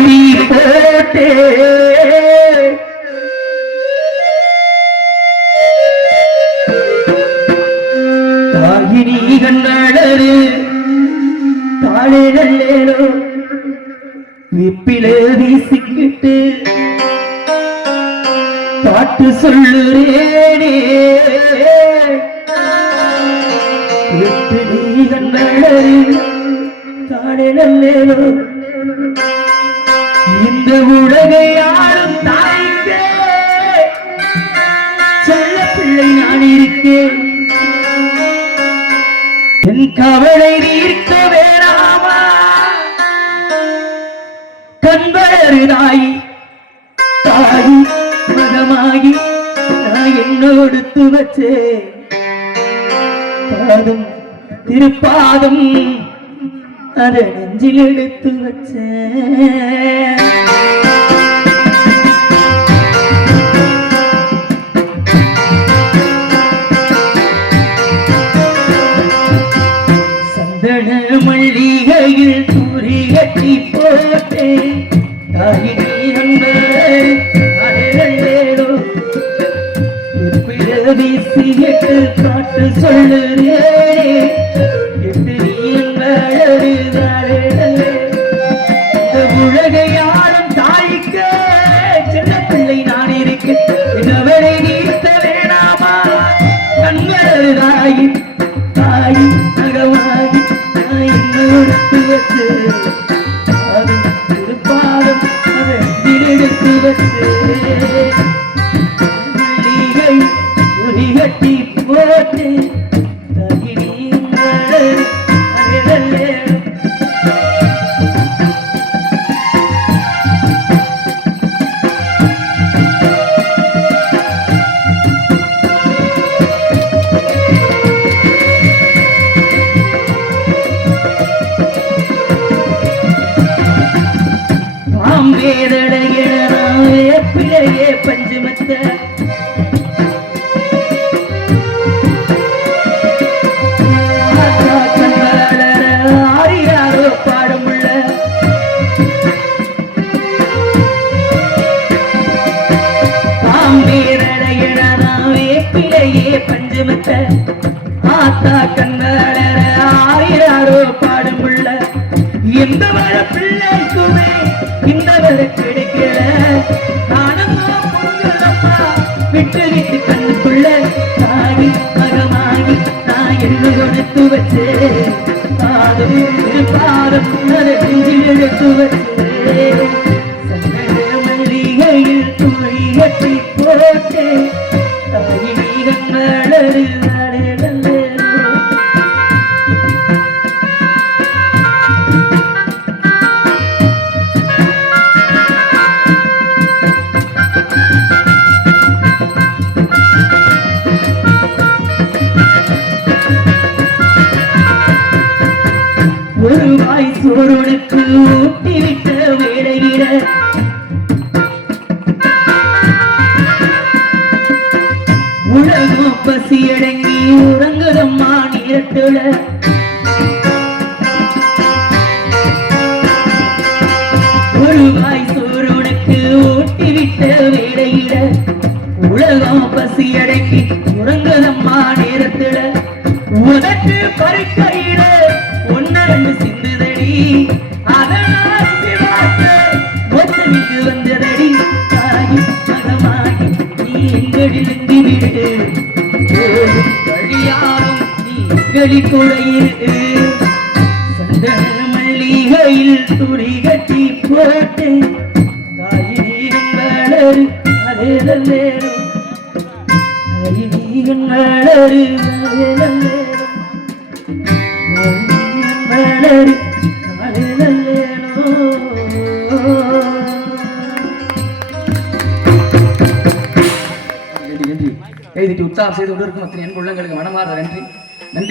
கட்டி போட்டே. தாயினி கண்ணழறு தாழே நல்லேனோ. விப்பிலே வீசிக்கிட்டு. பாட்டு சொல்லுறேனே. விட்டு நீ கண்ணழறு தாழே நல்லேனோ. இந்த உலகை ஆளும் தாய்க்கே செல்ல பிள்ளை நான் இருக்கேன். என் கவலை தீர்க்க வேணாமா? கண்பருதாய் தாயி மதமாகி நான் என்னோடு வச்சே பாதம் திருப்பாதம் அதை நெஞ்சில் எடுத்து வச்சேன். வீசிட்டு பாட்டு பஞ்சமத்த. ஆரியாரோ பாடமுள்ள பாம்பேதடையே பிள்ளையே பஞ்சமத்த ஆத்தா கண்ணார ஆரியாரோ பாடமுள்ள இந்த வர பிள்ளைக்குமே இன்னவரை கிடைக்கல எடுத்து வச்சே. பாதம் பாதம் நெஞ்சில் எடுத்து வச்சே. ஒரு வாய் சோறுக்கு ஊட்டி உலகம் பசியடங்கி உறங்குதம்மா நேரத்துல ஒரு வாய் சோறுக்கு ஊட்டி விட்ட உலகம் பசியடங்கி உறங்குதம்மா நேரத்துல உனக்கு பறிக்க எங்களில் விடு வழியாரும் நீ எங்களில் சந்தன மல்லிகையில் துணி கட்டி போட்டு தாயி வளரு அதே நேரம் தாயி வளரு அதே நன்றி உற்சாகம் செய்து கொண்டிருக்கும் அத்தனை என் உள்ளங்களுக்கு மனமார்ந்த நன்றி. நன்றி.